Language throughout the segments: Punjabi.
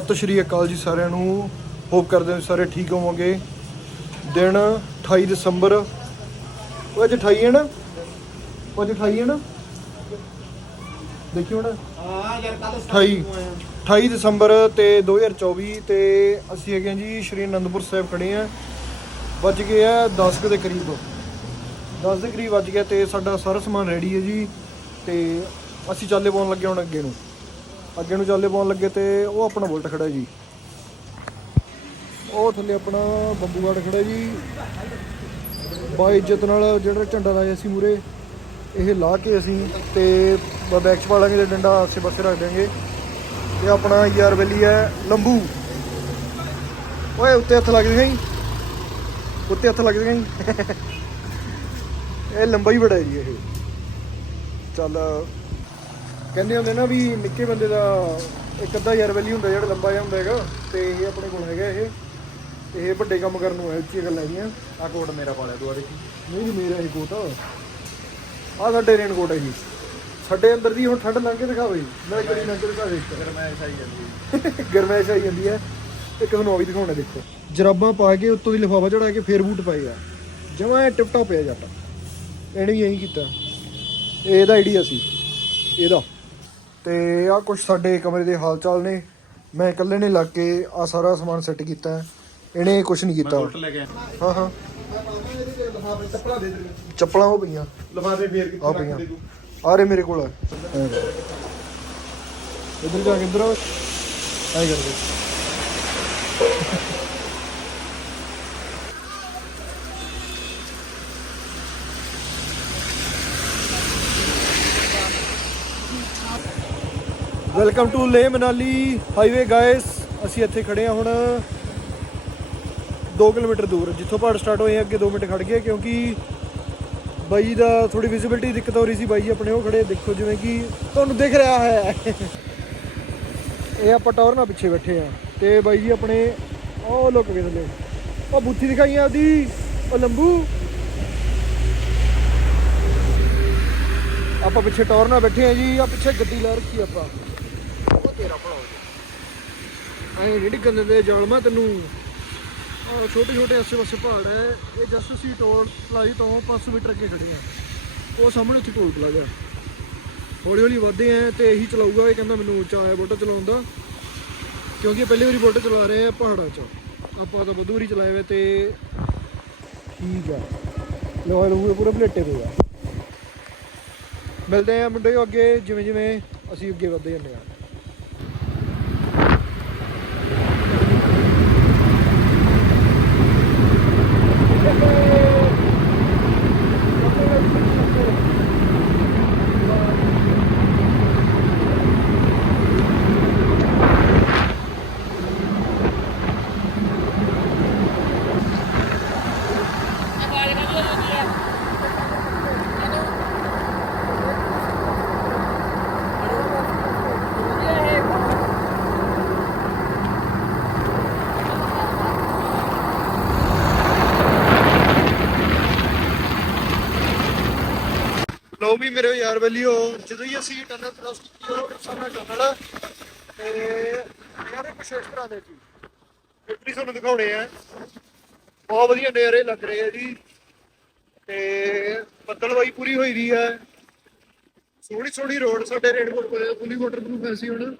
ਸਤਿ ਸ਼੍ਰੀ ਅਕਾਲ ਜੀ ਸਾਰਿਆਂ ਨੂੰ। ਹੋਪ ਕਰਦੇ ਹਾਂ ਸਾਰੇ ਠੀਕ ਹੋਵੋਗੇ। ਦਿਨ 28 ਦਸੰਬਰ। ਉਹ ਅੱਜ 28 ਹੈ ਨਾ? ਉਹ ਅੱਜ 28 ਹੈ ਨਾ? ਦੇਖਿਓ ਨਾ। ਹਾਂ ਯਾਰ ਕੱਲ 28 28 ਦਸੰਬਰ ਤੇ 2024 ਤੇ ਅਸੀਂ ਹੈਗੇ ਹਾਂ ਜੀ ਸ਼੍ਰੀ ਅਨੰਦਪੁਰ ਸਾਹਿਬ ਖੜੇ ਆ ਵੱਜ ਗਏ ਆ 10 ਕੁ ਦੇ ਕਰੀਬ। 10 ਦੇ ਕਰੀਬ ਵੱਜ ਗਿਆ ਤੇ ਸਾਡਾ ਸਾਰਾ ਸਮਾਨ ਰੈਡੀ ਹੈ ਜੀ। ਤੇ ਅਸੀਂ ਚਾਲੇ ਪਾਉਣ ਲੱਗੇ ਹੁਣ ਅੱਗੇ ਨੂੰ। ਅੱਗੇ ਨੂੰ ਚਾਲੇ ਪਾਉਣ ਲੱਗੇ ਤੇ ਉਹ ਆਪਣਾ ਬੁਲਟ ਖੜਾ ਜੀ। ਉਹ ਥੱਲੇ ਆਪਣਾ ਬੰਬੂਗਾੜ ਖੜਾ ਜੀ। ਬਾਈ ਇੱਜ਼ਤ ਨਾਲ ਜਿਹੜਾ ਝੰਡਾ ਲਾਇਆ ਸੀ ਮੂਰੇ, ਇਹ ਲਾ ਕੇ ਅਸੀਂ ਤੇ ਬੈਕ ਚ ਪਾ ਲਾਂਗੇ ਤੇ ਡੰਡਾ ਆਸੇ ਪਾਸੇ ਰੱਖ ਦਿਆਂਗੇ। ਇਹ ਆਪਣਾ ਯਾਰ ਵੈਲੀ ਹੈ, ਲੰਬੂ। ਓਏ, ਉੱਤੇ ਹੱਥ ਲੱਗ ਗਏ ਉੱਤੇ ਹੱਥ ਲੱਗ ਗਏ ਇਹ ਲੰਬਾ ਹੀ ਬੜਾ ਹੈ ਜੀ ਇਹ। ਚੱਲ ਕਹਿੰਦੇ ਹੁੰਦੇ ਨਾ ਵੀ ਨਿੱਕੇ ਬੰਦੇ ਦਾ ਇੱਕ ਅੱਧਾ ਯਾਰ ਵੈਲੀ ਹੁੰਦਾ ਜਿਹੜਾ ਲੰਬਾ ਜਿਹਾ ਹੁੰਦਾ ਹੈਗਾ ਤੇ ਇਹ ਆਪਣੇ ਕੋਲ ਹੈਗਾ ਇਹ। ਤੇ ਇਹ ਵੱਡੇ ਕੰਮ ਕਰਨ ਨੂੰ ਹੈ ਉੱਚੀਆਂ ਗੱਲਾਂ ਹੈਗੀਆਂ। ਆ ਕੋਟ ਮੇਰਾ ਪਾਲਿਆ ਤੂੰ ਆ ਦੇਖੀ ਨਹੀਂ ਨਹੀਂ ਮੇਰਾ ਇਹ ਕੋਟ ਆ। ਸਾਡੇ ਰੇਨ ਕੋਟ ਹੈ ਜੀ। ਸਾਡੇ ਅੰਦਰ ਦੀ ਹੁਣ ਠੰਡ ਲੰਘ ਕੇ ਦਿਖਾਵੇ ਮੈਂ ਕਰੀ ਲੰਘ ਕੇ ਦਿਖਾਵੇ ਮੈਂ ਆਈ ਜਾਂਦੀ ਗਰਮੈਸ਼ ਆਈ ਜਾਂਦੀ ਹੈ। ਇੱਕ ਤੁਹਾਨੂੰ ਉਹ ਵੀ ਦਿਖਾਉਣਾ ਦੇਖੋ। ਜਰਾਬਾਂ ਪਾ ਕੇ ਉੱਤੋਂ ਦੀ ਲਿਫਾਫਾ ਚੜਾ ਕੇ ਫੇਰ ਬੂਟ ਪਾਏ ਆ। ਜਮਾ ਟਿਪ ਟਾਪ ਪਿਆ ਜੱਟ। ਇਹਨੇ ਵੀ ਇਹੀ ਕੀਤਾ। ਇਹ ਇਹਦਾ ਆਈਡੀਆ ਸੀ। ਇਹਦਾ। ਤੇ ਆ ਕੁਝ ਸਾਡੇ ਕਮਰੇ ਦੇ ਹਾਲ ਚਾਲ ਨੇ। ਮੈਂ ਇਕੱਲੇ ਨੇ ਲੱਗ ਕੇ ਆ ਸਾਰਾ ਸਮਾਨ ਸੈੱਟ ਕੀਤਾ। ਇਹਨੇ ਕੁਝ ਨਹੀਂ ਕੀਤਾ। ਹਾਂ ਹਾਂ ਚੱਪਲਾਂ ਦੇ ਦੇ ਚੱਪਲਾਂ ਉਹ ਪਈਆਂ। ਲਫਾਫੇ ਫੇਰ ਆ ਕਿੱਥੇ ਰੱਖ ਪਈਆਂ। ਦੇ ਤੂੰ? ਆ ਰੇ ਮੇਰੇ ਕੋਲ ਆ। ਇਧਰ ਜਾ ਕੇ ਇਧਰ ਆ। ਆਈ ਵੈਲਕਮ ਟੂ ਲੇ ਮਨਾਲੀ ਹਾਈਵੇ ਗਾਇਸ ਅਸੀਂ ਇੱਥੇ ਖੜੇ ਆ ਹੁਣ 2 ਕਿਲੋਮੀਟਰ ਦੂਰ। ਜਿੱਥੋਂ ਪਹਾੜ ਸਟਾਰਟ ਹੋਏ ਅੱਗੇ 2 ਮਿੰਟ ਖੜ ਗਏ, ਕਿਉਂਕਿ ਬਾਈ ਦਾ ਥੋੜੀ ਵਿਜ਼ਿਬਿਲਟੀ ਦਿੱਕਤ ਹੋ ਰਹੀ ਸੀ। ਬਾਈ ਆਪਣੇ ਉਹ ਖੜੇ ਦੇਖੋ ਜਿਵੇਂ ਕਿ ਤੁਹਾਨੂੰ ਦਿਖ ਰਿਹਾ ਹੈ। ਇਹ ਆਪਾਂ ਟਾਵਰ ਨਾਲ ਪਿੱਛੇ ਬੈਠੇ ਆ ਤੇ ਬਾਈ ਜੀ ਆਪਣੇ ਉਹ ਲੁੱਕ ਗਏ ਥੱਲੇ ਉਹ ਬੁੱਥੀ ਦਿਖਾਈ ਉਹਦੀ, ਉਹ ਲੰਬੂ। ਆਪਾਂ ਪਿੱਛੇ ਟਾਵਰ ਨਾਲ ਬੈਠੇ ਆ ਜੀ। ਆ ਪਿੱਛੇ ਗੱਡੀ ਲਾ ਰੱਖੀ ਆਪਾਂ। ਤੇਰਾ ਭਲਾ ਹੋ ਜਾ ਐਂ ਜਿਹੜੀ ਗੰਦੇ ਦੇ ਜਾਲਮਾ ਤੈਨੂੰ ਔਰ ਛੋਟੇ ਛੋਟੇ ਆਸੇ ਪਾਸੇ ਪਹਾੜ ਹੈ ਇਹ ਜਸਟ ਅਸੀਂ ਟੋਲ ਪਲਾਈ ਤੋਂ 500 ਮੀਟਰ ਅੱਗੇ ਖੜੇ ਆ। ਉਹ ਸਾਹਮਣੇ ਉੱਥੇ ਟੋਲ ਪਲਾਜ਼ਾ ਹੌਲੀ ਹੌਲੀ ਵਧਦੇ ਆ ਤੇ ਇਹੀ ਚਲਾਊਗਾ, ਇਹ ਕਹਿੰਦਾ ਮੈਨੂੰ ਉੱਚਾ ਆਇਆ ਬੋਟਾ ਚਲਾਉਣ ਦਾ। ਕਿਉਂਕਿ ਪਹਿਲੀ ਵਾਰੀ ਬੋਟਾ ਚਲਾ ਰਹੇ ਆ ਪਹਾੜਾਂ 'ਚ। ਆਪਾਂ ਤਾਂ ਵਧੂ ਵਾਰੀ ਚਲਾਏ ਹੋਏ ਤੇ ਠੀਕ ਆ। ਲੋਹੇ ਲੋਹੇ ਪੂਰੇ ਪਲੇਟੇ ਪਏ ਆ। ਮਿਲਦੇ ਆ ਮੁੰਡੇ ਅੱਗੇ, ਜਿਵੇਂ ਜਿਵੇਂ ਅਸੀਂ ਅੱਗੇ ਵਧਦੇ ਜਾਂਦੇ ਆ। ਮੇਰੇ ਯਾਰ ਵੈਲੀਓ ਜਦੋਂ ਹੀ ਅਸੀਂ ਟਨਲ ਕ੍ਰਾਸ ਕੀਤੀ, ਉਹ ਸਾਹਮਣੇ ਟਨਲ ਤੇ ਯਾਰ ਕੁਛ ਇਸ ਤਰ੍ਹਾਂ ਦੇ ਸੀ ਇੱਥੇ ਤੁਹਾਨੂੰ ਦਿਖਾਉਣੇ ਆ। ਬਹੁਤ ਵਧੀਆ ਨਜ਼ਾਰੇ ਲੱਗ ਰਹੇ ਆ ਜੀ। ਤੇ ਬੱਦਲਵਾਈ ਪੂਰੀ ਹੋਈ ਦੀ ਹੈ ਸੋਹਣੀ ਸੋਹਣੀ ਰੋਡ ਸਾਡੇ ਰੇਡਕੋਟ ਕੋਲੇ ਫੁੱਲੀ ਵਾਟਰ ਪ੍ਰੂਫ ਹੈ ਸੀ ਹੁਣ।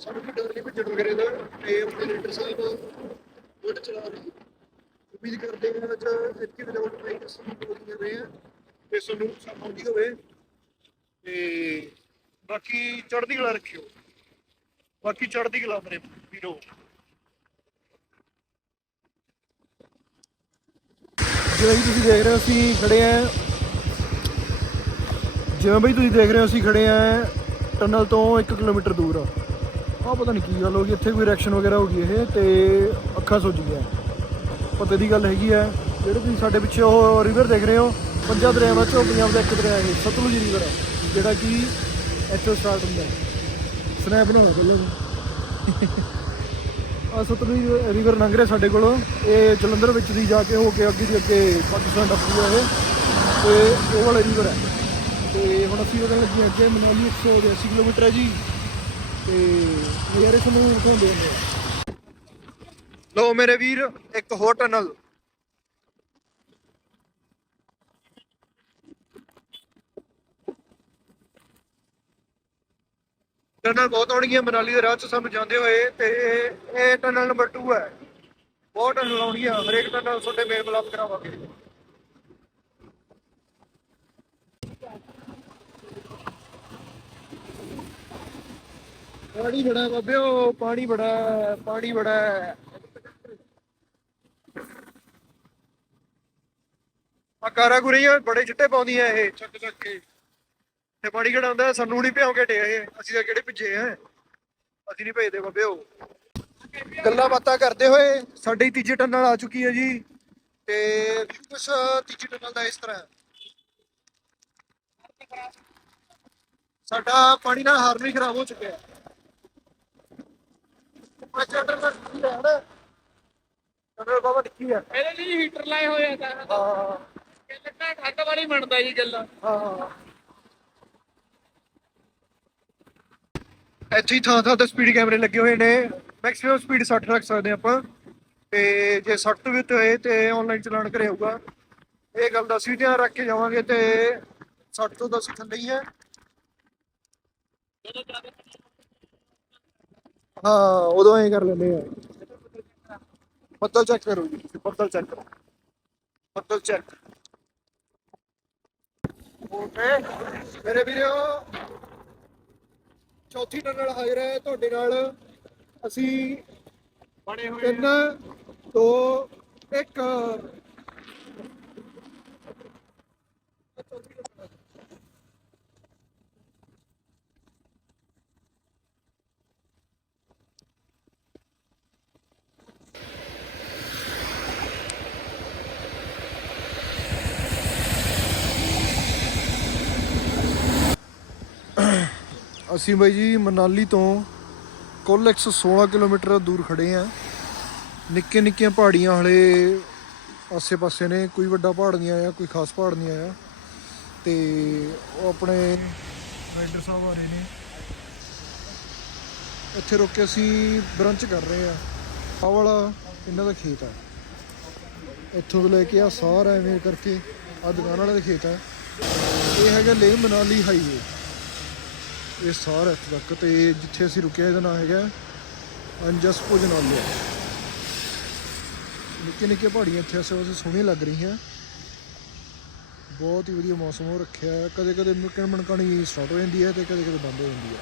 ਸਾਨੂੰ ਕੋਈ ਡਰ ਨਹੀਂ ਭੱਜਣ ਵਗੈਰੇ ਦਾ। ਤੇ ਆਪਣੇ ਰੇਡਰ ਸਾਹਿਬ ਵੋਟ ਚਲਾ ਰਹੇ। ਉਮੀਦ ਕਰਦੇ ਹਾਂ ਅੱਜ ਇੱਥੇ ਵਿਦਆਊਟ ਬ੍ਰੇਕ ਅਸੀਂ ਬੋਲ ਰਹੇ ਹਾਂ ਤੇ ਤੁਹਾਨੂੰ ਸਾਹਮਣੇ ਹੋਵੇ। ਤੇ ਬਾਕੀ ਚੜ੍ਹਦੀ ਕਲਾ ਰੱਖਿਓ। ਬਾਕੀ ਚੜ੍ਹਦੀ ਕਲਾ ਮੇਰੇ ਵੀਰੋ। ਜਿਵੇਂ ਕਿ ਤੁਸੀਂ ਦੇਖ ਰਹੇ ਹੋ, ਅਸੀਂ ਖੜੇ ਆਂ। ਜਿਵੇਂ ਬਈ ਤੁਸੀਂ ਦੇਖ ਰਹੇ ਹੋ, ਅਸੀਂ ਖੜੇ ਆਂ ਟਨਲ ਤੋਂ 1 ਕਿਲੋਮੀਟਰ ਦੂਰ। ਆ ਆਹ ਪਤਾ ਨਹੀਂ ਕੀ ਗੱਲ ਹੋ ਗਈ, ਇੱਥੇ ਕੋਈ ਰਿਐਕਸ਼ਨ ਵਗੈਰਾ ਹੋ ਗਈ ਇਹ ਤੇ ਅੱਖਾਂ ਸੁੱਜ ਗਈਆਂ। ਪਤਾ ਦੀ ਗੱਲ ਹੈਗੀ ਹੈ ਜਿਹੜੇ ਤੁਸੀਂ ਸਾਡੇ ਪਿੱਛੇ ਉਹ ਰਿਵਰ ਦੇਖ ਰਹੇ ਹੋ, ਪੰਜਾਂ ਦਰਿਆਵਾਂ ਚੋਂ ਪੰਜਾਬ ਦਾ ਇੱਕ ਦਰਿਆ ਹੈ ਸਤਲੁਜ ਰਿਵਰ ਜਿਹੜਾ ਕਿ ਇੱਥੋਂ ਸਟਾਰਟ ਹੁੰਦਾ। ਹੈ ਸਨੈਪ ਬਣਾਓ ਪਹਿਲਾਂ ਜੀ ਆ ਸਤਲੁਜ ਰਿਵਰ ਲੰਘ ਰਿਹਾ ਸਾਡੇ ਕੋਲੋਂ। ਇਹ ਜਲੰਧਰ ਵਿੱਚ ਦੀ ਜਾ ਕੇ ਹੋ ਕੇ ਅੱਗੇ ਦੀ ਅੱਗੇ ਪਾਕਿਸਤਾਨ ਟੱਪੂਗਾ ਇਹ। ਤੇ ਉਹ ਵਾਲਾ ਰਿਵਰ ਹੈ। ਤੇ ਹੁਣ ਅਸੀਂ ਉਹਦੇ ਲੱਗੇ ਅੱਗੇ ਮਨਾਲੀ 182 ਕਿਲੋਮੀਟਰ ਹੈ ਜੀ। ਤੇ ਨਜ਼ਾਰੇ ਤੁਹਾਨੂੰ ਦਿਖਾਉਂਦੇ ਨੇ ਲੋ ਮੇਰੇ ਵੀਰ ਇੱਕ ਹੋਰ ਟਨਲ ਟਨਲ ਬਹੁਤ ਆਉਣਗੀਆਂ, ਮਨਾਲੀ ਦੇ ਰਾਹ ਚ ਸਾਨੂੰ ਜਾਂਦੇ ਹੋਏ ਤੇ ਇਹ- ਟਨਲ ਨੰਬਰ 2 ਹੈ। ਬਹੁਤ ਟਨਲ ਆਉਣਗੀਆਂ, ਹਰੇਕ ਟਨਲ ਤੁਹਾਡੇ ਮੇਲ ਮਿਲਾਪ ਕਰਾਵਾਂਗੇ। ਪਾਣੀ ਬੜਾ ਬਾਬਿਓ ਪਾਣੀ ਬੜਾ ਪਾਣੀ ਬੜਾ ਹੈ। ਆ ਕਾਰਾਂ ਗੁਰੀਆਂ ਬੜੇ ਚਿੱਟੇ ਪਾਉਂਦੀਆਂ ਇਹ ਚੱਕ ਚੱਕ ਕੇ ਤੇ ਪਾਣੀ ਹੁੰਦਾ ਸਾਨੂੰ ਨਹੀਂ ਭਿਉਂ ਘਟੇ ਇਹ। ਅਸੀਂ ਤਾਂ ਕਿਹੜੇ ਭਿੱਜੇ ਆ। ਅਸੀਂ ਨਹੀਂ ਭੇਜਦੇ ਬਾਬਿਓ ਗੱਲਾਂ ਬਾਤਾਂ ਕਰਦੇ ਹੋਏ ਸਾਡੀ ਤੀਜੀ ਟਨਲ ਆ ਚੁੱਕੀ ਹੈ ਜੀ। ਤੇ ਕੁਛ ਤੀਜੀ ਟਨਲ ਦਾ ਇਸ ਤਰ੍ਹਾਂ ਸਾਡਾ ਪਾਣੀ ਨਾਲ ਹਾਰਨ ਵੀ ਖਰਾਬ ਹੋ ਚੁੱਕਿਆ ਹੈ। ਟਨਲ ਕੀ ਹੈ। ਨਾ ਟਨਲ ਬਾਬਾ ਨਿੱਕੀ ਹੈ ਇਹਦੇ ਲਈ ਹੀਟਰ ਲਾਏ ਹੋਏ ਆ ਤਾਂ। ਹਾਂ। ਲੱਗਾ ਠੰਡ ਵਾਲੀ ਬਣਦਾ ਜੀ ਗੱਲਾਂ। ਹਾਂ। ਇੱਥੇ ਹੀ ਥਾਂ ਥਾਂ ਤੇ ਸਪੀਡ ਕੈਮਰੇ ਲੱਗੇ ਹੋਏ ਨੇ। ਮੈਕਸਿਮਮ ਸਪੀਡ 60 ਰੱਖ ਸਕਦੇ ਆਪਾਂ। ਤੇ ਜੇ 60 ਤੋਂ ਵੀ ਉੱਤੇ ਹੋਏ ਤੇ ਆਨਲਾਈਨ ਚਲਾਨ ਕਰੇ ਹੋਊਗਾ ਇਹ ਗੱਲ ਦਾ ਅਸੀਂ ਧਿਆਨ ਰੱਖ ਕੇ ਜਾਵਾਂਗੇ ਤੇ 60 ਤੋਂ ਤਾਂ ਅਸੀਂ ਥੱਲੇ ਹੀ। ਹੈ ਹਾਂ ਉਦੋਂ ਇਹ ਕਰ ਲੈਂਦੇ ਆ ਬੱਦਲ ਚੈੱਕ ਕਰੋ ਜੀ, ਬੱਦਲ ਚੈੱਕ ਕਰੋ। ਬੱਦਲ ਚੈੱਕ ਓਕੇ ਮੇਰੇ ਵੀਰੋ ਚੌਥੀ ਟਨਲ ਹਾਜ਼ਰ ਹੈ। ਤੁਹਾਡੇ ਨਾਲ ਅਸੀਂ ਬਣੇ ਹੋਏ ਤਿੰਨ ਦੋ ਇੱਕ। ਅਸੀਂ ਬਾਈ ਜੀ ਮਨਾਲੀ ਤੋਂ ਕੁੱਲ 116 ਕਿਲੋਮੀਟਰ ਦੂਰ ਖੜੇ ਆ ਨਿੱਕੇ ਨਿੱਕੀਆਂ ਪਹਾੜੀਆਂ ਹਲੇ ਆਸੇ-ਪਾਸੇ ਨੇ, ਕੋਈ ਵੱਡਾ ਪਹਾੜ ਨਹੀਂ ਆਇਆ, ਕੋਈ ਖਾਸ ਪਹਾੜ ਨਹੀਂ ਆਇਆ। ਤੇ ਉਹ ਆਪਣੇ ਰਾਈਡਰ ਸਾਹਿਬ ਆ ਰਹੇ ਨੇ। ਇੱਥੇ ਰੁਕ ਕੇ ਅਸੀਂ ਬਰੰਚ ਕਰ ਰਹੇ ਆ ਆਹ ਵਾਲਾ ਇਹਨਾਂ ਦਾ ਖੇਤ ਆ। ਇੱਥੋਂ ਤੋਂ ਲੈ ਕੇ ਆ ਸਾਰਾ ਐਵੇਂ ਕਰਕੇ ਆ ਦੁਕਾਨ ਵਾਲੇ ਦਾ ਖੇਤ ਆ। ਇਹ ਹੈਗਾ ਲੇਹ ਮਨਾਲੀ ਹਾਈਵੇ ਇਹ ਸਾਰਾ ਇੱਥੇ ਤੱਕ ਤੇ ਜਿੱਥੇ ਅਸੀਂ ਰੁਕੇ ਇਹਦਾ ਨਾਮ ਹੈਗਾ ਅੰਜਸ ਭੋਜਨਾਲਿਆ ਨਿੱਕੇ ਨਿੱਕੇ ਪਹਾੜੀਆਂ ਇੱਥੇ ਆਸੇ ਪਾਸੇ ਸੋਹਣੀਆਂ ਲੱਗ ਰਹੀਆਂ। ਬਹੁਤ ਹੀ ਵਧੀਆ ਮੌਸਮ ਹੋ ਰੱਖਿਆ ਕਦੇ ਕਦੇ ਮਿਕਣ ਮਣਕਣੀ ਸਟਾਰਟ ਹੋ ਜਾਂਦੀ ਹੈ ਤੇ ਕਦੇ ਕਦੇ ਬੰਦ ਹੋ ਜਾਂਦੀ ਹੈ।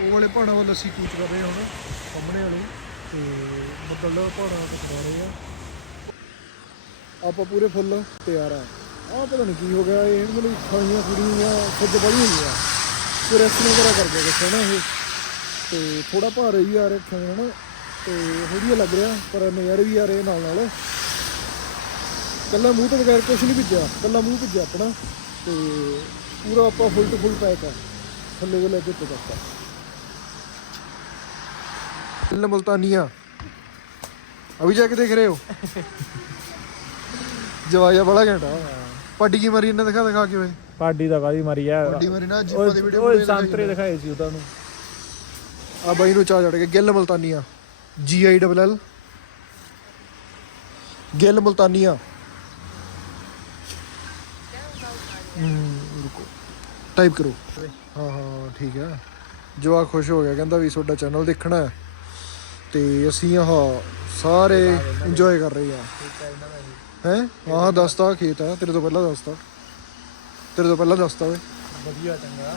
ਉਹ ਵਾਲੇ ਪਹਾੜਾਂ ਵੱਲ ਅਸੀਂ ਕੂਚ ਕਰ ਰਹੇ ਹਾਂ ਹੁਣ, ਸਾਹਮਣੇ ਵਾਲੇ। ਤੇ ਬੱਦਲ ਪਹਾੜਾਂ ਤੋਂ ਕਰਾ ਰਹੇ ਆ ਆਪਾਂ ਪੂਰੇ ਫੁੱਲ ਤਿਆਰ ਆ ਆਹ ਪਤਾ ਨਹੀਂ ਕੀ ਹੋ ਗਿਆ, ਇਹ ਮਤਲਬ ਖਾਈਆਂ ਕੁੜੀਆਂ ਖੁਦ ਬੜੀ ਹੋਈਆਂ। ਤੇ ਰੈਸਟ ਵਗੈਰਾ ਕਰ ਗਿਆ ਨਾ ਇਹ। ਤੇ ਥੋੜਾ ਭਾਰੇ ਵੀ ਆ ਰਹੇ ਖਾਣੇ ਹਨਾ ਤੇ ਵਧੀਆ ਲੱਗ ਰਿਹਾ ਪਰ ਨਜ਼ਾਰੇ ਵੀ ਆ ਰਹੇ ਨਾਲ ਨਾਲ। ਕੱਲਾ ਮੂੰਹ ਤੋਂ ਬਗੈਰ ਕੁਝ ਨਹੀਂ ਭਿੱਜਿਆ ਕੱਲਾ ਮੂੰਹ ਭਿੱਜਿਆ ਆਪਣਾ। ਤੇ ਪੂਰਾ ਆਪਾਂ ਫੁੱਲ ਟੂ ਫੁੱਲ ਪੈਕ ਆ। ਥੱਲੇ ਤੋਂ ਲੈ ਕੇ ਉੱਤੇ ਤੱਕ ਦਿਲ ਮੁਲਤਾਨੀਆ। ਅਭੀ ਜਾ ਕੇ ਦੇਖ ਰਹੇ ਹੋ? ਜਵਾਇਆ ਬੜਾ ਘੰਟਾ। ਪੱਡੀ ਕੀ ਮਾਰੀ ਇਹਨੇ ਦਿਖਾ ਦਿਖਾ ਕੇ ਓਏ ਪਾਡੀ ਦਾ ਕਾਦੀ ਮਰੀ ਆ? ਪੱਡੀ ਮਾਰੀ ਨਾ ਜਿੱਪਾ ਦੀ ਵੀਡੀਓ ਓਏ ਸੰਤਰੇ ਦਿਖਾਏ ਸੀ ਉਹਦਾ ਨੂੰ। ਆ ਬਾਈ ਨੂੰ ਚਾਹ ਚੜ ਗਿਆ Gill Maltania. G I double L Gill Maltania. ਰੁਕੋ। ਟਾਈਪ ਕਰੋ। ਹਾਂ ਹਾਂ ਠੀਕ ਹੈ ਜਵਾ ਖੁਸ਼ ਹੋ ਗਿਆ ਕਹਿੰਦਾ ਵੀ ਤੁਹਾਡਾ ਚੈਨਲ ਦੇਖਣਾ ਹੈ। ਤੇ ਅਸੀਂ ਆਹ ਸਾਰੇ ਇੰਜੋਏ ਕਰ ਰਹੇ ਆ ਹੈ? ਹਾਂ ਦੱਸਤਾ ਖੇਤ ਆ ਤੇਰੇ ਤੋਂ ਪਹਿਲਾਂ ਦੱਸਤਾ। ਤੇਰੇ ਤੋਂ ਪਹਿਲਾਂ ਦੱਸਤਾ ਓਏ। ਵਧੀਆ ਚੰਗਾ।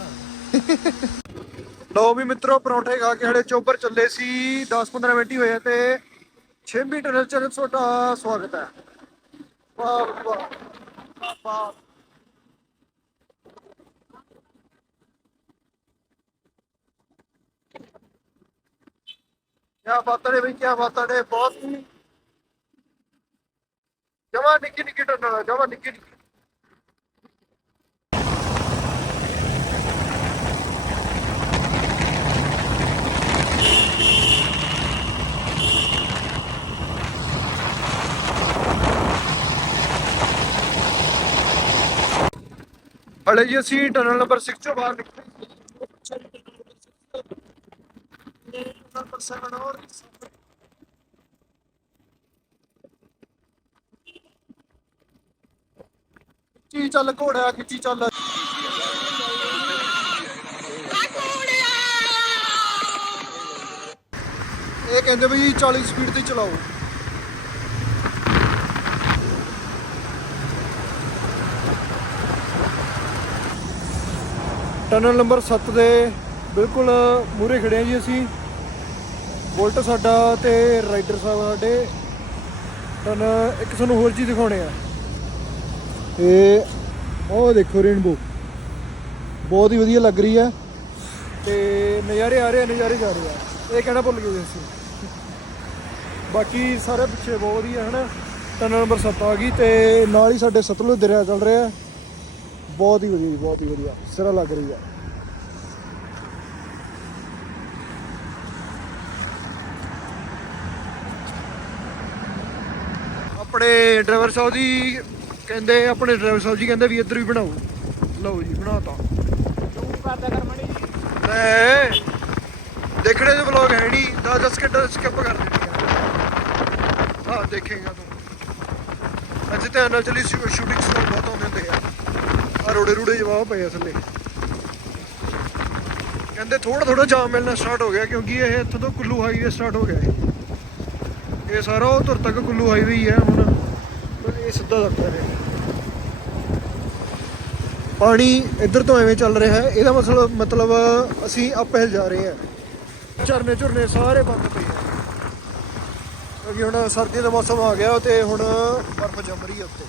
ਲਓ ਵੀ ਮਿੱਤਰੋ ਪਰੌਂਠੇ ਖਾ ਕੇ ਹਲੇ ਚੋਬਰ ਚੱਲੇ ਸੀ। 10-15 ਮਿੰਟ ਹੀ ਹੋਏ ਤੇ 6 ਮੀਟਰ ਚੈਨਲ ਤੁਹਾਡਾ ਸਵਾਗਤ ਹੈ। ਵਾਹ ਵਾਹ ਵਾਹ। ਕਿਆ ਬਾਤਾਂ ਨੇ ਬਈ ਕਿਆ ਬਾਤਾਂ ਨੇ ਬਹੁਤ ਜਮਾ ਨਿੱਕੀ ਨਿੱਕੀ ਟੰਨਾ ਜਮਾ ਨਿੱਕੀ ਨਿੱਕੀ ਹਲੇ ਜੀ ਅਸੀਂ ਟਨਲ ਨੰਬਰ 6 ਚੋਂ ਬਾਹਰ ਨਿਕਲੇ। 7 ਔਰ ਖਿੱਚੀ ਚੱਲ ਘੋੜਿਆ ਖਿੱਚੀ ਚੱਲ? ਇਹ ਕਹਿੰਦੇ ਵੀ 40 ਸਪੀਡ ਤੇ ਚਲਾਓ। ਟਨਲ ਨੰਬਰ 7 ਦੇ ਬਿਲਕੁਲ ਮੂਰੇ ਖੜੇ ਆ ਜੀ ਅਸੀਂ। ਬੁਲਟ ਸਾਡਾ ਤੇ ਰਾਈਡਰ ਸਾਹਿਬ ਸਾਡੇ। ਤਨ ਇੱਕ ਤੁਹਾਨੂੰ ਹੋਰ ਚੀਜ਼ ਦਿਖਾਉਣੇ ਆ। ਇਹ ਉਹ ਦੇਖੋ ਰੇਨਬੋ। ਬਹੁਤ ਹੀ ਵਧੀਆ ਲੱਗ ਰਹੀ ਹੈ। ਤੇ ਨਜ਼ਾਰੇ ਆ ਰਹੇ ਆ, ਨਜ਼ਾਰੇ ਜਾ ਰਹੇ ਆ। ਇਹ ਕਹਿਣਾ ਭੁੱਲ ਗਏ ਅਸੀਂ। ਬਾਕੀ ਸਾਰੇ ਪਿੱਛੇ ਬਹੁਤ ਵਧੀਆ ਹਨਾ। ਟਨਲ ਨੰਬਰ 7 ਆ ਗਈ ਤੇ ਨਾਲ ਹੀ ਸਾਡੇ ਸਤਲੁਜ ਦਰਿਆ ਚੱਲ ਰਿਹਾ। ਬਹੁਤ ਹੀ ਵਧੀਆ ਜੀ, ਬਹੁਤ ਹੀ ਵਧੀਆ। ਸਿਰਾ ਲੱਗ ਰਹੀ ਆ। ਆਪਣੇ ਡਰਾਈਵਰ ਸਾਹਿਬ ਜੀ ਕਹਿੰਦੇ, ਆਪਣੇ ਡਰਾਈਵਰ ਸਾਹਿਬ ਜੀ ਕਹਿੰਦੇ ਵੀ ਇੱਧਰ ਵੀ ਬਣਾਓ। ਲਓ ਜੀ, ਬਣਾਤਾ। ਤੂੰ ਕਰਦਾ ਕਰ ਮਣੀ ਲੈ, ਦੇਖਣੇ ਦੇ ਵਲੌਗ ਹੈ ਨਹੀਂ। 10 10 ਘੰਟੇ ਸਕਿਪ ਕਰ ਦਿੰਦੀ ਹਾਂ ਦੇਖੇਗਾ ਤੂੰ। ਅੱਜ ਧਿਆਨ ਨਾਲ ਚੱਲੀ ਸ਼ੂਟਿੰਗ ਸਟਾਰ ਬਹੁਤ ਆਉਂਦੇ ਹੁੰਦੇ ਆ। ਆ ਰੋੜੇ ਰੂੜੇ ਜਵਾਬ ਪਏ ਆ ਥੱਲੇ। ਕਹਿੰਦੇ ਥੋੜਾ ਥੋੜਾ ਜਾਮ ਮਿਲਣਾ ਸਟਾਰਟ ਹੋ ਗਿਆ ਕਿਉਂਕਿ ਇਹ ਇੱਥੋਂ ਤੋਂ ਕੁੱਲੂ ਹਾਈਵੇ ਸਟਾਰਟ ਹੋ ਗਿਆ ਇਹ। ਸਾਰਾ ਉਹ ਧੁਰ ਤੱਕ ਕੁੱਲੂ ਹਾਈਵੇ ਹੀ ਹੈ ਹੁਣ। ਇਹ ਸਿੱਧਾ ਲੱਗਦਾ ਹੈ। ਪਾਣੀ ਇੱਧਰ ਤੋਂ ਐਵੇਂ ਚੱਲ ਰਿਹਾ ਹੈ। ਇਹਦਾ ਮਤਲਬ ਮਤਲਬ ਅਸੀਂ ਅਪ ਹਿਲ ਜਾ ਰਹੇ ਹਾਂ। ਝਰਨੇ ਝੁਰਨੇ ਸਾਰੇ ਬੰਦ ਪਏ ਆ। ਕਿਉਂਕਿ ਹੁਣ ਸਰਦੀ ਦਾ ਮੌਸਮ ਆ ਗਿਆ ਤੇ ਹੁਣ ਬਰਫ਼ ਜੰਮ ਰਹੀ ਹੈ ਉੱਤੇ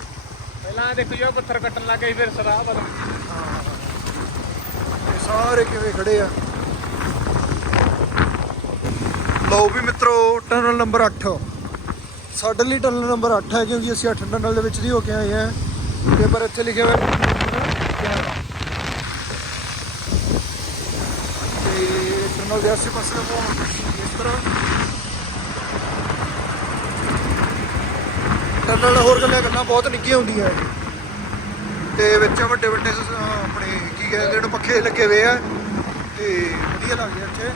ਪਹਿਲਾਂ ਦੇਖੋ ਜੋ ਪੱਥਰ ਕੱਟਣ ਲੱਗੇ ਫਿਰ ਸਰਾਹ ਬਦਲ ਇਹ ਸਾਰੇ ਕਿਵੇਂ ਖੜੇ ਆ? ਲਓ ਵੀ ਮਿੱਤਰੋ, ਟਨਲ ਨੰਬਰ 8 ਸਾਡੇ ਲਈ ਟਨਲ ਨੰਬਰ 8 ਹੈ, ਕਿਉਂਕਿ ਅਸੀਂ 8 ਟਨਲ ਦੇ ਵਿੱਚ ਦੀ ਹੋ ਕੇ ਆਏ ਹਾਂ ਤੇ ਪਰ ਇੱਥੇ ਲਿਖਿਆ ਹੋਇਆ ਤੇ ਟਨਲ ਦੇ ਆਸੇ ਪਾਸੇ ਉਹ ਇਸ ਤਰ੍ਹਾਂ? ਟਨਲ ਹੋਰ ਗੱਲਾਂ ਗੱਲਾਂ ਬਹੁਤ ਨਿੱਕੀਆਂ ਹੁੰਦੀਆਂ। ਹੈ ਤੇ ਵਿੱਚ ਵੱਡੇ ਵੱਡੇ ਆਪਣੇ ਕੀ ਕਹਿੰਦੇ ਨੇ ਪੱਖੇ ਲੱਗੇ ਹੋਏ ਆ। ਤੇ ਵਧੀਆ ਲੱਗਦਾ ਇੱਥੇ।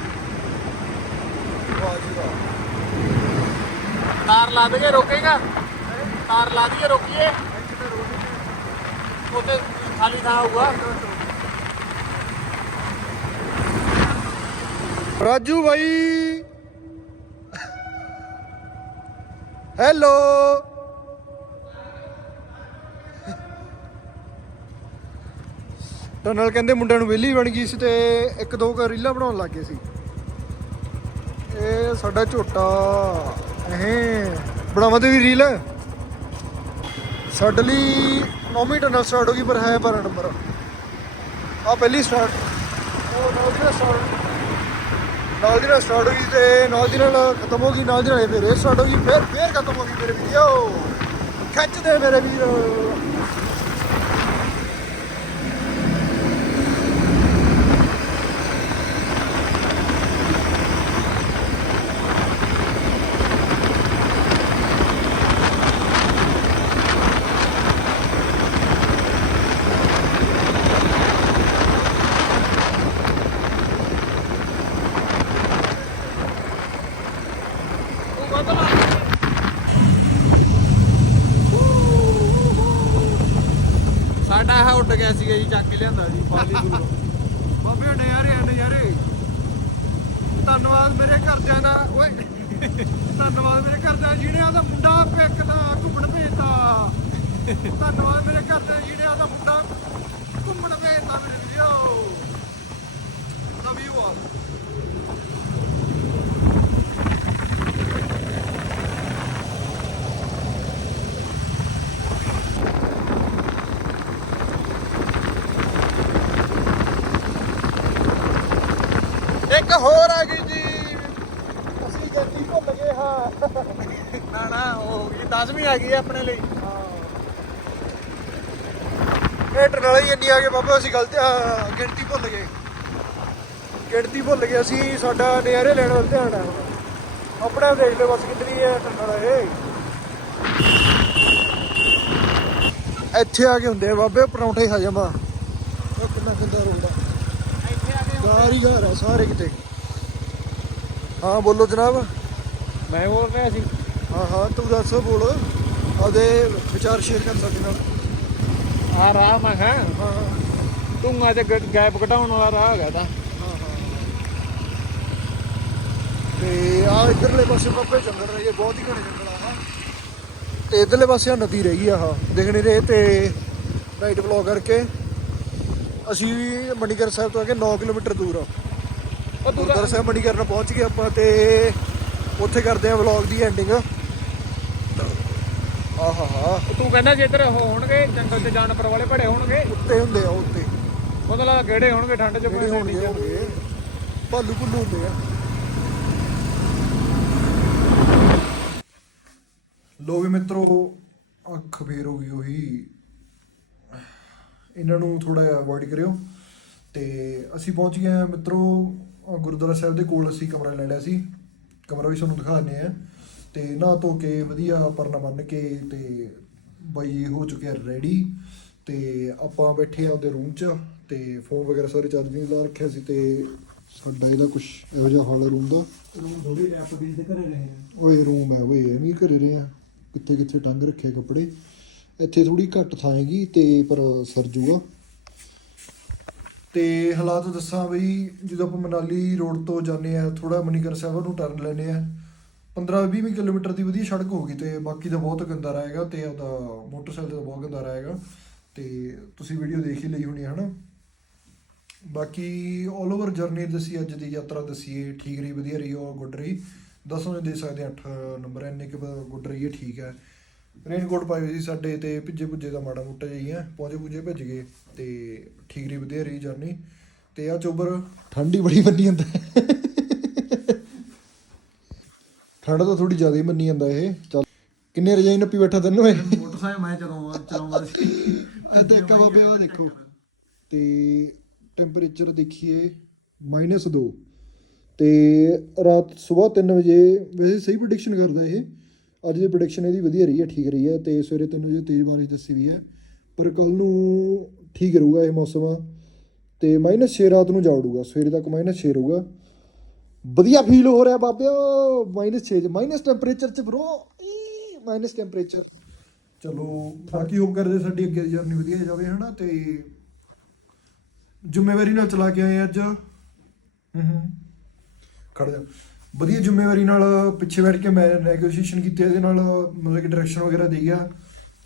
ਵਾਹ ਜੀ ਵਾਹ। ਤਾਰ ਲਾ ਦਈਏ ਰੋਕੇਗਾ? ਤਾਰ ਲਾ ਦਈਏ ਰੋਕੀਏ। ਉੱਥੇ ਖਾਲੀ ਥਾਂ ਹੋਊਗਾ। ਰਾਜੂ ਭਾਈ ਹੈਲੋ। ਟਨਲ ਕਹਿੰਦੇ ਮੁੰਡਿਆਂ ਨੂੰ ਵਿਹਲੀ ਬਣ ਗਈ ਸੀ ਤੇ ਇੱਕ ਦੋ ਕੁ ਰੀਲਾਂ ਬਣਾਉਣ ਲੱਗ ਗਏ ਸੀ। ਇਹ ਸਾਡਾ ਝੋਟਾ। ਇਹ ਬਣਾਵਾਂ ਤੇ ਵੀ ਰੀਲ? ਸਾਡੇ ਲਈ ਨੌਵੀਂ ਟਨਲ ਸਟਾਰਟ ਹੋ ਗਈ, ਪਰ ਹੈ 12 ਨੰਬਰ ਆ ਪਹਿਲੀ ਸਟਾਰਟ ਉਹ ਨਾਲ ਦੀ ਨਾਲ start- ਨਾਲ ਦੀ ਨਾਲ ਸਟਾਰਟ ਹੋ ਗਈ ਤੇ ਨਾਲ ਦੀ ਨਾਲ ਖਤਮ ਹੋ ਗਈ, ਨਾਲ ਦੀ ਨਾਲ ਫਿਰ ਇਹ ਸਟਾਰਟ ਹੋ ਗਈ, ਫਿਰ ਫਿਰ ਖਤਮ ਹੋ ਗਈ ਮੇਰੇ ਵੀਡੀਓ ਖਿੱਚਦੇ ਮੇਰੇ ਵੀਡੀਓ ਸਾਡਾ ਇਹ ਉੱਡ ਗਿਆ ਸੀਗਾ ਜੀ ਚੱਕ ਕੇ ਲਿਆਂਦਾ ਜੀ ਬਾਲੀ ਦੂਰ ਬਾਬੇ ਨਜ਼ਾਰੇ ਆ ਨਜ਼ਾਰੇ ਧੰਨਵਾਦ ਮੇਰੇ ਘਰਦਿਆਂ ਦਾ ਓਏ ਧੰਨਵਾਦ ਮੇਰੇ ਘਰਦਿਆਂ ਜਿਹਨੇ ਆਦਾ ਮੁੰਡਾ ਪਿੱਕ ਦਾ ਘੁੰਮਣ ਭੇਜਤਾ ਧੰਨਵਾਦ ਮੇਰੇ ਘਰਦਿਆਂ ਜਿਹਨੇ ਆਦਾ ਮੁੰਡਾ ਘੁੰਮਣ ਭੇਜਤਾ ਮੇਰੇ ਵੀਡੀਓ ਲਵ ਯੂ ਆਲ ਇੱਕ ਹੋਰ ਆ ਗਈ ਜੀ। ਅਸੀਂ ਜੱਤੀ ਭੁੱਲ ਗਏ ਹਾਂ। ਨਾ ਨਾ ਉਹ ਹੋ ਗਈ 10ਵੀਂ ਆ ਗਈ ਆਪਣੇ ਲਈ। ਇਹ ਟਰਨਾਲੇ ਇੰਨੀ ਆ ਗਏ ਬਾਬਾ ਅਸੀਂ ਗਲਤ ਗਿਣਤੀ ਭੁੱਲ ਗਏ। ਗਿਣਤੀ ਭੁੱਲ ਗਏ ਅਸੀਂ ਸਾਡਾ ਨਜ਼ਾਰੇ ਲੈਣ ਵੱਲ ਧਿਆਨ ਹੁਣ। ਆਪਣੇ ਆਪ ਦੇਖ ਲਓ ਬਸ ਕਿੰਨੀ ਹੈ ਟਰਨਾਲਾ ਇਹ। ਇੱਥੇ ਆ ਕੇ ਹੁੰਦੇ ਆ ਬਾਬੇ ਪਰੌਂਠੇ ਹਜਮ ਆ ਉਹ ਕਿੰਨਾ ਕਿੰਨਾ ਰੋਡ ਆ ਇੱਥੇ ਆ ਆ ਸਾਰੇ ਕਿਤੇ। ਹਾਂ ਬੋਲੋ ਜਨਾਬ। ਮੈਂ ਬੋਲ ਰਿਹਾ ਸੀ। ਹਾਂ ਹਾਂ ਤੂੰ ਦੱਸ ਬੋਲ। ਆਪਦੇ ਵਿਚਾਰ ਸ਼ੇਅਰ ਕਰ ਸਾਡੇ ਨਾਲ ਆ ਰਾਹ ਮੈਂ ਹਾਂ ਹਾਂ। ਹਾਂ ਤੂੰ ਆ ਗੈਪ ਘਟਾਉਣ ਵਾਲਾ ਰਾਹ ਹੈਗਾ ਤਾਂ। ਤੇ ਆ ਇਧਰਲੇ ਪਾਸੇ ਪੱਪੇ ਜੰਗਲ ਰਹੀ ਹੈ ਬਹੁਤ ਹੀ ਘਣੇ ਜੰਗਲ ਆ। ਤੇ ਇਧਰਲੇ ਪਾਸੇ ਆ ਨਦੀ ਰਹੀ ਆ ਆਹ। ਦਿਖ ਨਹੀਂ ਰਹੇ ਤੇ ਨਾਈਟ ਵਲੌਗ ਕਰਕੇ। ਅਸੀਂ ਮੰਡੀਗਰ ਸਾਹਿਬ ਤੋਂ ਆ ਕੇ 9 ਕਿਲੋਮੀਟਰ ਦੂਰ ਆ। ਗੁਰਦੁਆਰਾ ਸਾਹਿਬ ਮੰਡੀਗਰ ਪਹੁੰਚ ਗਏ ਆਪਾਂ ਤੇ ਉੱਥੇ ਕਰਦੇ ਆ ਵਲੌਗ ਦੀ ਐਂਡਿੰਗ ਆਹਾ ਹਾ। ਤੂੰ ਕਹਿੰਦਾ ਜੇ ਇੱਧਰ ਉਹ ਹੋਣਗੇ ਜੰਗਲ 'ਚ ਜਾਨਵਰ ਵਾਲੇ ਭੜੇ ਹੋਣਗੇ। ਉੱਤੇ ਹੁੰਦੇ ਆ ਉੱਤੇ। ਮਤਲਬ ਕਿਹੜੇ ਹੋਣਗੇ ਠੰਡ 'ਚ ਜਿਹੜੇ ਹੋਣਗੇ। ਹੋਣਗੇ। ਭਾਲੂ ਭੁੱਲੂ ਹੁੰਦੇ ਆ। ਲੋ ਵੀ ਮਿੱਤਰੋ ਅੱਖ ਫੇਰ ਹੋ ਗਈ ਉਹੀ। ਇਹਨਾਂ ਨੂੰ ਥੋੜਾ ਜਿਹਾ ਅਵੋਇਡ ਕਰਿਓ। ਤੇ ਅਸੀਂ ਪਹੁੰਚ ਗਏ ਹਾਂ ਮਿੱਤਰੋ ਗੁਰਦੁਆਰਾ ਸਾਹਿਬ ਦੇ ਕੋਲ ਅਸੀਂ ਕਮਰਾ ਲੈ ਲਿਆ ਸੀ। ਕਮਰਾ ਵੀ ਤੁਹਾਨੂੰ ਦਿਖਾਣੇ ਆ ਤੇ ਨਹਾ ਧੋ ਕੇ ਵਧੀਆ ਪਰਨਾ ਬੰਨ ਕੇ ਤੇ ਬਾਈ ਹੋ ਚੁੱਕਿਆ ਰੈਡੀ ਤੇ ਆਪਾਂ ਬੈਠੇ ਆ ਉਹਦੇ ਰੂਮ 'ਚ ਤੇ ਫੋਨ ਵਗੈਰਾ ਸਾਰੇ ਚਾਰਜਿੰਗ ਲਾ ਰੱਖਿਆ ਸੀ ਤੇ ਸਾਡਾ ਇਹਦਾ ਕੁਝ ਇਹੋ ਜਿਹਾ ਹਾਲ ਰੂਮ ਦਾ। ਰੂਮ ਥੋੜੀ ਰੈਪ ਦੀ ਤੇ ਘਰੇ ਰਹੇ ਓਏ ਰੂਮ ਹੈ ਓਏ ਐਵੇਂ ਘਰੇ ਰਹੇ ਆ। ਕਿੱਥੇ ਕਿੱਥੇ ਟੰਗ ਰੱਖੇ ਕੱਪੜੇ। ਇੱਥੇ ਥੋੜੀ ਘੱਟ ਥਾਂ ਹੈਗੀ ਤੇ ਪਰ ਸਰ ਜੂਗਾ। ਤੇ ਹਾਲਾਤ ਦੱਸਾਂ ਬਈ, ਜਦੋਂ ਆਪਾਂ ਮਨਾਲੀ ਰੋਡ ਤੋਂ ਜਾਂਦੇ ਆ ਥੋੜਾ ਮਨੀਕਰ ਸਾਹਿਬ ਨੂੰ ਟਰਨ ਲੈਨੇ ਆ 15-20 ਕਿਲੋਮੀਟਰ ਦੀ ਵਧੀਆ ਸੜਕ ਹੋਗੀ ਤੇ ਬਾਕੀ ਦਾ ਬਹੁਤ ਗੰਦਾ ਰਹੇਗਾ ਤੇ ਉਹਦਾ ਮੋਟਰਸਾਈਕਲ ਦਾ ਬਹੁਤ ਗੰਦਾ ਰਹੇਗਾ ਤੇ ਤੁਸੀਂ ਵੀਡੀਓ ਦੇਖ ਹੀ ਲਈ ਹੋਣੀ ਹੈ ਹਨਾ? ਬਾਕੀ 올 ਓਵਰ ਜਰਨੀ ਦੱਸੀ, ਅੱਜ ਦੀ ਯਾਤਰਾ ਦਸੀਏ ਠੀਕ ਰਹੀ, ਵਧੀਆ ਰਹੀ, ਉਹ ਗੁੱਡ ਰਹੀ। ਦਸੋਂ ਦੇ ਦੇ ਸਕਦੇ 8 ਨੰਬਰ ਇੰਨੇ ਕਿ ਗੁੱਡ ਰਹੀ ਹੈ ਠੀਕ ਹੈ। ਰੇਨਕੋਟ ਪਾਈ ਹੋਈ ਸੀ ਸਾਡੇ ਤੇ ਭਿੱਜੇ ਭੁੱਜੇ ਦਾ ਮਾੜਾ ਮੋਟਾ ਜਿਹੀ ਹੈ ਪਹੁੰਚੇ ਪੁੱਜੇ ਭਿੱਜ ਗਏ ਤੇ ਠੀਕ ਰਹੀ ਵਧੀਆ ਰਹੀ ਜਰਨੀ ਤੇ ਆ ਚੋਬਰ ਠੰਡੀ ਬੜੀ ਮੰਨੀ ਜਾਂਦਾ ਠੰਡ ਤਾਂ ਥੋੜੀ ਜ਼ਿਆਦਾ ਹੀ ਮੰਨੀ ਜਾਂਦਾ ਇਹ ਚੱਲ। ਕਿੰਨੇ ਰਜਾਈ ਨੱਪੀ ਬੈਠਾ ਤੈਨੂੰ ਏ ਮੋਟਰਸਾਈਕਲ ਮੈਂ ਜਦੋਂ ਚਲਾਉਂਦਾ ਸੀ ਇਹ ਦੇਖਾ ਬਾਬੇ ਆ ਦੇਖੋ। ਤੇ ਟੈਂਪਰੇਚਰ ਦੇਖੀਏ -2 ਤੇ ਰਾਤ ਸਵੇਰ 3 ਵਜੇ ਵੈਸੇ ਸਹੀ ਪ੍ਰੈਡਿਕਸ਼ਨ ਕਰਦਾ ਇਹ। ਅੱਜ ਦੀ ਪ੍ਰੈਡਿਕਸ਼ਨ ਇਹਦੀ ਵਧੀਆ ਰਹੀ ਹੈ, ਠੀਕ ਰਹੀ ਹੈ ਤੇ ਸਵੇਰੇ 3 ਵਜੇ ਤੇਜ਼ ਬਾਰਿਸ਼ ਦੱਸੀ ਵੀ ਹੈ, ਪਰ ਕੱਲ ਨੂੰ ਠੀਕ ਰਹੂਗਾ ਇਹ ਮੌਸਮ ਤੇ -6 ਰਾਤ ਨੂੰ ਜਾਊਗਾ ਸਵੇਰੇ ਤੱਕ -6 ਰਹੂਗਾ। ਵਧੀਆ ਫੀਲ ਹੋ ਰਿਹਾ ਬਾਬਿਓ -6 ਚ ਮਾਈਨਸ ਟੈਂਪਰੇਚਰ ਚ ਬ్రో ਮਾਈਨਸ ਟੈਂਪਰੇਚਰ ਚਲੋ, ਬਾਕੀ ਹੋਪ ਕਰਦੇ ਸਾਡੀ ਅੱਗੇ ਦੀ ਜਰਨੀ ਵਧੀਆ ਜਾਵੇ, ਹਨਾ, ਤੇ ਜ਼ਿੰਮੇਵਾਰੀ ਨਾਲ ਚਲਾ ਕੇ ਆਏ ਅੱਜ। ਹੂੰ ਹੂੰ। ਖੜ ਜਾ। ਵਧੀਆ ਜ਼ਿੰਮੇਵਾਰੀ ਨਾਲ ਪਿੱਛੇ ਬੈਠ ਕੇ ਮੈਂ ਨੈਗੋਸ਼ੀਏਸ਼ਨ ਕੀਤੀ ਇਹਦੇ ਨਾਲ ਮਤਲਬ ਕਿ ਡਾਇਰੈਕਸ਼ਨ ਵਗੈਰਾ ਦੇ ਗਿਆ।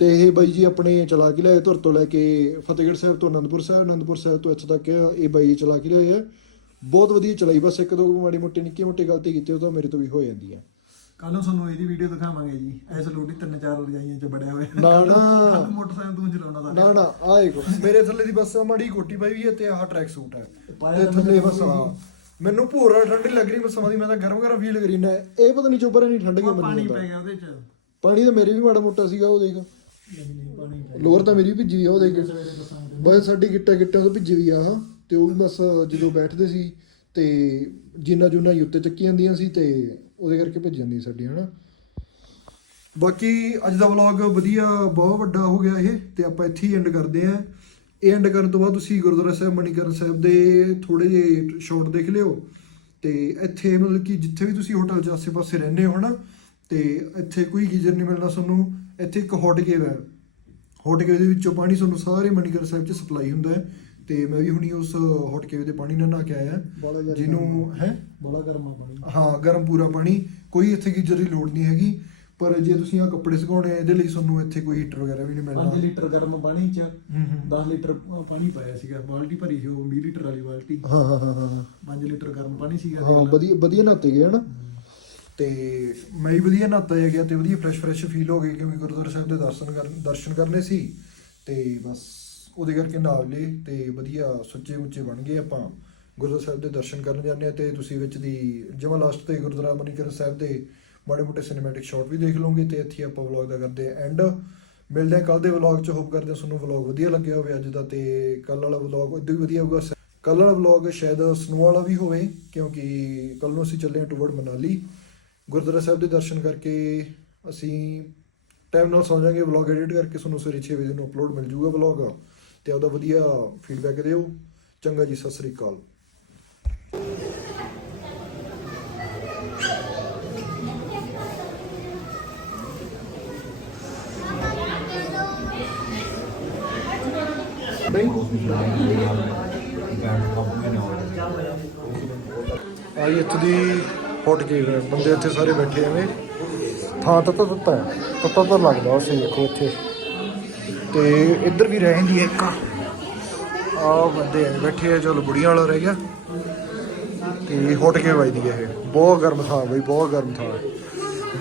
ਤੇ ਇਹ ਬਾਈ ਜੀ ਆਪਣੇ ਚਲਾ ਕੇ ਲਿਆਏ ਧੁਰ ਤੋਂ ਲੈ ਕੇ ਫਤਿਹਗੜ੍ਹ ਸਾਹਿਬ ਤੋਂ ਅਨੰਦਪੁਰ ਸਾਹਿਬ ਅਨੰਦਪੁਰ ਸਾਹਿਬ ਤੋਂ ਇੱਥੇ ਤੱਕ ਇਹ ਬਾਈ ਜੀ ਚਲਾ ਕੇ ਲਿਆਏ ਆ। ਬਹੁਤ ਵਧੀਆ ਚਲਾਈ ਬਸ ਇੱਕ ਦੋ ਮਾੜੀ ਮੋਟੀ ਨਿੱਕੀ ਮੋਟੀ ਗਲਤੀ ਕੀਤੀ ਉਹ ਤਾਂ ਮੇਰੇ ਤੋਂ ਵੀ ਹੋ ਜਾਂਦੀ ਆ। ਕੱਲ ਨੂੰ ਤੁਹਾਨੂੰ ਇਹਦੀ ਵੀਡੀਓ ਦਿਖਾਵਾਂਗੇ ਜੀ। ਐਸ ਲੋਟੀ ਤਿੰਨ ਚਾਰ ਰਜਾਈਆਂ ਚ ਬੜਿਆ ਹੋਇਆ। ਨਾ ਨਾ। ਕੱਲ ਮੋਟਰਸਾਈਕਲ ਤੂੰ ਚਲਾਉਣਾ ਦਾ ਨਾ ਨਾ ਆ ਦੇਖੋ। ਮੇਰੇ ਥੱਲੇ ਦੀ ਬਸ ਮਾੜੀ ਕੋਟੀ ਪਾਈ ਵੀ ਹੈ ਤੇ ਆਹ ਟਰੈਕ ਸੂਟ ਹੈ। ਪਾਇਆ ਤੇ ਤਾਂ ਥੱਲੇ ਬਸ ਆ ਮੈਨੂੰ ਭੂਰਾ ਠੰਡੀ ਲੱਗ ਰਹੀ ਬਸ ਸਮਾਦੀ ਮੈਂ ਤਾਂ ਗਰਮ ਗਰਮ ਫੀਲ ਕਰੀ ਨਾ ਇਹ ਪਤਾ ਨਹੀਂ ਚੋਬਰ ਨਹੀਂ ਠੰਡ ਕਿਉਂ ਪਾਣੀ ਪੈ ਗਿਆ ਉਹਦੇ ਚ। ਪਾਣੀ ਤਾਂ ਮੇਰੇ ਵੀ ਮਾੜਾ ਮੋਟਾ ਸੀਗਾ ਉਹ ਦੇਖ। ਨਹੀਂ ਨਹੀਂ ਪਾਣੀ ਪੈ ਲੋਅਰ ਤਾਂ ਮੇਰੀ ਵੀ ਭਿੱਜੀ ਵੀ ਆ ਉਹ ਦੇਖ। ਬਸ ਸਾਡੀ ਗਿੱਟਾ ਗਿੱਟਾ ਤੋਂ ਭਿੱਜੀ ਵੀ ਆ ਆਹ ਤੇ ਉਹ ਬਸ ਜਦੋਂ ਬੈਠਦੇ ਸੀ ਤੇ ਜਿੰਨਾ ਜੁਨਾ ਉੱਤੇ ਚੱਕੀ ਜਾਂਦੀਆਂ ਸੀ ਤੇ ਉਹਦੇ ਕਰਕੇ ਭਿੱਜ ਜਾਂਦੀ ਸਾਡੀ ਹਨਾ। ਬਾਕੀ ਅੱਜ ਦਾ ਵਲੌਗ ਵਧੀਆ ਬਹੁਤ ਵੱਡਾ ਹੋ ਗਿਆ ਇਹ ਤੇ ਆਪਾਂ ਇੱਥੇ ਹੀ ਐਂਡ ਕਰਦੇ ਆਂ ਇਹ ਐਂਡ ਕਰਨ ਤੋਂ ਬਾਅਦ ਤੁਸੀਂ ਗੁਰਦੁਆਰਾ ਸਾਹਿਬ ਮਣੀਕਰਨ ਸਾਹਿਬ ਦੇ ਥੋੜੇ ਜਿਹੇ ਸ਼ਾਟ ਦੇਖ ਲਿਓ ਤੇ ਇੱਥੇ ਮਤਲਬ ਕਿ ਜਿੱਥੇ ਵੀ ਤੁਸੀਂ ਹੋਟਲ 'ਚ ਆਸੇ-ਪਾਸੇ ਰਹਿੰਦੇ ਹੋ ਹਨਾ ਤੇ ਇੱਥੇ ਕੋਈ ਗੀਜ਼ਰ ਨਹੀਂ ਮਿਲਣਾ ਤੁਹਾਨੂੰ ਇੱਥੇ ਇੱਕ ਹੌਟ ਕੇਵ ਹੈ। ਹੌਟ ਕੇਵ ਦੇ ਵਿੱਚੋਂ ਪਾਣੀ ਤੁਹਾਨੂੰ ਸਾਰੇ ਮਣੀਕਰਨ ਸਾਹਿਬ 'ਚ ਸਪਲਾਈ ਹੁੰਦਾ ਹੈ ਤੇ ਮੈਂ ਵੀ ਹੁਣੀ ਉਸ ਹੌਟ ਕੇਵ ਦੇ ਪਾਣੀ ਨਾਲ ਨਹਾ ਕੇ ਆਇਆ। ਜਿਹਨੂੰ ਹੈ। ਬੜਾ ਗਰਮ ਆ ਪਾਣੀ। ਹਾਂ ਗਰਮ ਪੂਰਾ ਪਾਣੀ ਕੋਈ ਇੱਥੇ ਗੀਜ਼ਰ ਦੀ ਲੋੜ ਨਹੀਂ ਹੈਗੀ। ਪਰ ਜੇ ਤੁਸੀਂ ਆ ਕੱਪੜੇ ਸੁਕਾਉਣੇ ਆ ਇਹਦੇ ਲਈ ਤੁਹਾਨੂੰ ਇੱਥੇ ਕੋਈ ਹੀਟਰ ਵਗੈਰਾ ਵੀ ਨਹੀਂ 5 ਮਿਲਣਾ ਲੀਟਰ ਗਰਮ ਪਾਣੀ ਚ ਹੂੰ ਹੂੰ। 10 ਲੀਟਰ ਪਾਣੀ ਪਾਇਆ ਸੀਗਾ ਬਾਲਟੀ ਭਰੀ ਸੀ ਉਹ 20 ਲੀਟਰ ਵਾਲੀ ਬਾਲਟੀ। ਹਾਂ ਹਾਂ ਹਾਂ ਹਾਂ। 5 ਲੀਟਰ ਗਰਮ ਪਾਣੀ ਸੀਗਾ ਹਾਂ ਵਧੀਆ ਵਧੀਆ ਨਹਾਤੇ ਗਏ ਹਨਾ? ਤੇ ਮੈਂ ਵੀ ਵਧੀਆ ਨਹਾਤਾ ਜਿਹਾ ਗਿਆ ਤੇ ਵਧੀਆ ਫਰੈਸ਼ ਫਰੈਸ਼ ਫੀਲ ਹੋ ਗਈ ਕਿਉਂਕਿ ਗੁਰਦੁਆਰਾ ਸਾਹਿਬ ਦੇ ਦਰਸ਼ਨ ਕਰਨ ਦਰਸ਼ਨ ਕਰਨੇ ਸੀ। ਤੇ ਬਸ ਉਹਦੇ ਕਰਕੇ ਨਾਲ ਲਏ ਤੇ ਵਧੀਆ ਸੁੱਚੇ ਉੱਚੇ ਬਣ ਗਏ ਆਪਾਂ। ਗੁਰਦੁਆਰਾ ਸਾਹਿਬ ਦੇ ਦਰਸ਼ਨ ਕਰਨ ਜਾਂਦੇ ਆ ਤੇ ਤੁਸੀਂ ਵਿੱਚ ਦੀ ਜਮਾ ਲਾਸਟ ਤੇ ਗੁਰਦੁਆਰਾ ਮਨੀਕਰਨ ਸਾਹਿਬ ਦੇ ਮਾੜੇ ਮੋਟੇ ਸਿਨੇਮੈਟਿਕ ਸ਼ਾਟ ਵੀ ਦੇਖ ਲਓਗੇ ਤੇ ਇੱਥੇ ਹੀ ਆਪਾਂ ਵਲੌਗ ਦਾ ਕਰਦੇ ਆ ਐਂਡ ਮਿਲਦੇ ਆ ਕੱਲ ਦੇ ਵਲੌਗ ਚ। ਹੋਪ ਕਰਦੇ ਹਾਂ ਤੁਹਾਨੂੰ ਵਲੌਗ ਵਧੀਆ ਲੱਗਿਆ ਹੋਵੇ ਅੱਜ ਦਾ ਤੇ ਕੱਲ ਵਾਲਾ ਵਲੌਗ ਇਦਾਂ ਵੀ ਵਧੀਆ ਹੋਊਗਾ। ਕੱਲ ਵਾਲਾ ਵਲੌਗ ਸ਼ਾਇਦ ਸਨੋ ਵਾਲਾ ਵੀ ਹੋਵੇ ਕਿਉਂਕਿ ਕੱਲ ਨੂੰ ਅਸੀਂ ਚੱਲੇ ਹਾਂ ਟੂਵਰਡ ਮਨਾਲੀ। ਗੁਰਦੁਆਰਾ ਸਾਹਿਬ ਦੇ ਦਰਸ਼ਨ ਕਰਕੇ ਅਸੀਂ ਟਾਈਮ ਨਾਲ ਸੌਂ ਜਾਾਂਗੇ ਵਲੌਗ ਐਡਿਟ ਕਰਕੇ ਤੁਹਾਨੂੰ ਸਵੇਰੇ 6 ਵਜੇ ਨੂੰ ਅਪਲੋਡ ਮਿਲ ਜਾਊਗਾ ਵਲੌਗ ਤੇ ਉਹਦਾ ਵਧੀਆ ਫੀਡਬੈਕ ਦਿਓ। ਚੰਗਾ ਜੀ, ਸਤਿ ਸ੍ਰੀ ਅਕਾਲ। ਆਈ ਇੱਥੇ ਦੀ ਫੁੱਟ ਕੇਵ ਹੈ ਬੰਦੇ ਇੱਥੇ ਸਾਰੇ ਬੈਠੇ ਐਵੇਂ ਥਾਂ ਤਾਂ ਤਾਂ ਤੱਤਾ ਹੈ। ਤੱਤਾ ਤਾਂ ਲੱਗਦਾ ਉਸੇ ਦੇਖੋ ਇੱਥੇ। ਤੇ ਇੱਧਰ ਵੀ ਰਹਿੰਦੀ ਹੈ ਇੱਕ। ਆ ਬੰਦੇ ਐਵੇਂ ਬੈਠੇ ਆ, ਚਲੋ ਬੁੜੀਆਂ ਵਾਲਾ ਰਹਿ ਗਿਆ। ਤੇ ਹੁੱਟ ਕੇ ਵੱਜਦੀ ਹੈ ਇਹ। ਬਹੁਤ ਗਰਮ ਥਾਂ ਬਈ, ਬਹੁਤ ਗਰਮ ਥਾਂ ਹੈ।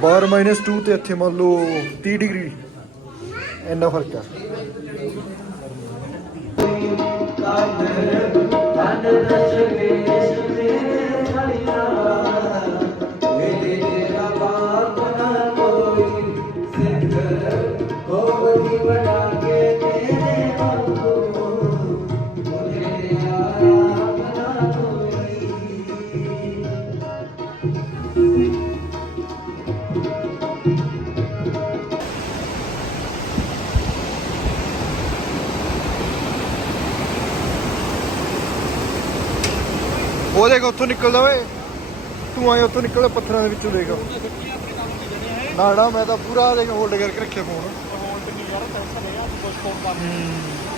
ਬਾਹਰ -2 ਤੇ ਇੱਥੇ ਮੰਨ ਲਓ 30 ਡਿਗਰੀ ਇੰਨਾ ਫ਼ਰਕ ਹੈ। Under the surface. ਉਹ ਦੇਖ ਉੱਥੋਂ ਨਿਕਲਦਾ ਓਏ ਤੂੰ ਆਏ ਉੱਥੋਂ ਨਿਕਲਦਾ ਪੱਥਰਾਂ ਦੇ ਵਿੱਚੋਂ ਦੇਖ। ਨਾ ਨਾ ਮੈਂ ਤਾਂ ਪੂਰਾ ਦੇਖ ਹੋਲਡ ਕਰਕੇ ਰੱਖਿਆ ਫੋਨ ਵੀ ਉਹਨਾਂ ਨੇ ਪੱਥਰ ਚੱਕ